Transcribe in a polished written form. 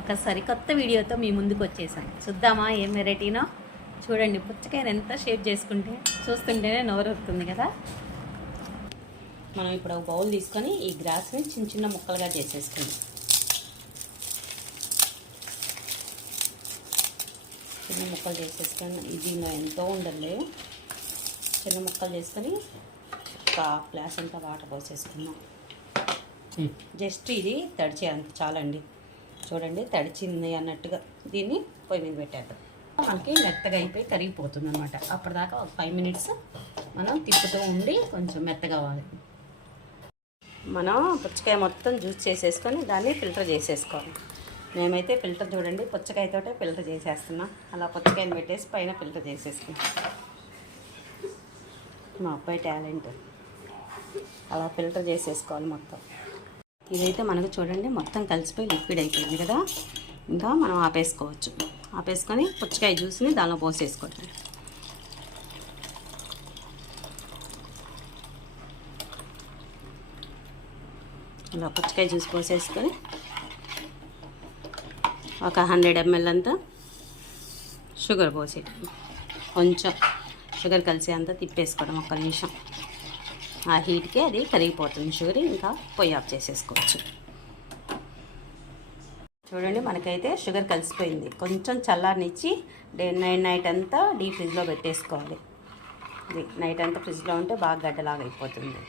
ఒక సరికొత్త వీడియోతో మీ ముందుకు వచ్చేసాను. చూద్దామా ఏం వెరైటీనో. చూడండి, పుచ్చకాయను ఎంత షేప్ చేసుకుంటే చూస్తుంటేనే నోరొస్తుంది కదా. మనం ఇప్పుడు ఒక బౌల్ తీసుకొని ఈ గ్రాస్ని చిన్న చిన్న ముక్కలుగా చేసేసుకుందాం. చిన్న ముక్కలు చేసేసుకొని దీనిలో ఎంతో ఉండదు, చిన్న ముక్కలు చేసుకొని ఒక గ్లాస్ అంతా వాటర్ పోసేసుకున్నాం. జస్ట్ ఇది తడిచే అంత చాలండి. చూడండి, తడిచింది అన్నట్టుగా దీన్ని పొయ్యి మీద పెట్టేద్దాం. మనకి మెత్తగా అయిపోయి కరిగిపోతుంది అనమాట. అప్పటిదాకా ఒక 5 మినిట్స్ మనం తిప్పుతూ ఉండి కొంచెం మెత్తగా అవ్వాలి. మనం పుచ్చకాయ మొత్తం జ్యూస్ చేసేసుకొని దాన్ని ఫిల్టర్ చేసేసుకోవాలి. మేమైతే ఫిల్టర్ చూడండి పుచ్చకాయతోటే ఫిల్టర్ చేసేస్తున్నాం. అలా పుచ్చకాయని పెట్టేసి పైన ఫిల్టర్ చేసేసుకుంటాం. మా అబ్బాయి టాలెంట్. అలా ఫిల్టర్ చేసేసుకోవాలి మొత్తం. ఇదైతే మనకు చూడండి మొత్తం కలిసిపోయి లిక్విడ్ అయిపోయింది కదా. ఇంకా మనం ఆపేసుకోవచ్చు. ఆపేసుకొని పుచ్చకాయ జ్యూస్ని దానిలో పోసేసుకోవడం. ఇలా పుచ్చకాయ జ్యూస్ పోసేసుకొని ఒక 100 ml అంతా షుగర్ పోసేయడం. కొంచెం షుగర్ కలిసి అంతా తిప్పేసుకోవడం. ఒక్క నిమిషం ఆ హీట్కి అది కరిగిపోతుంది షుగర్. ఇంకా పొయ్యి ఆఫ్ చేసేసుకోవచ్చు. చూడండి, మనకైతే షుగర్ కలిసిపోయింది. కొంచెం చల్లారనిచ్చి నైట్ అంతా డీప్ ఫ్రిడ్జ్లో పెట్టేసుకోవాలి. ఇది నైట్ అంతా ఫ్రిడ్జ్లో ఉంటే బాగా గడ్డలాగా అయిపోతుంది.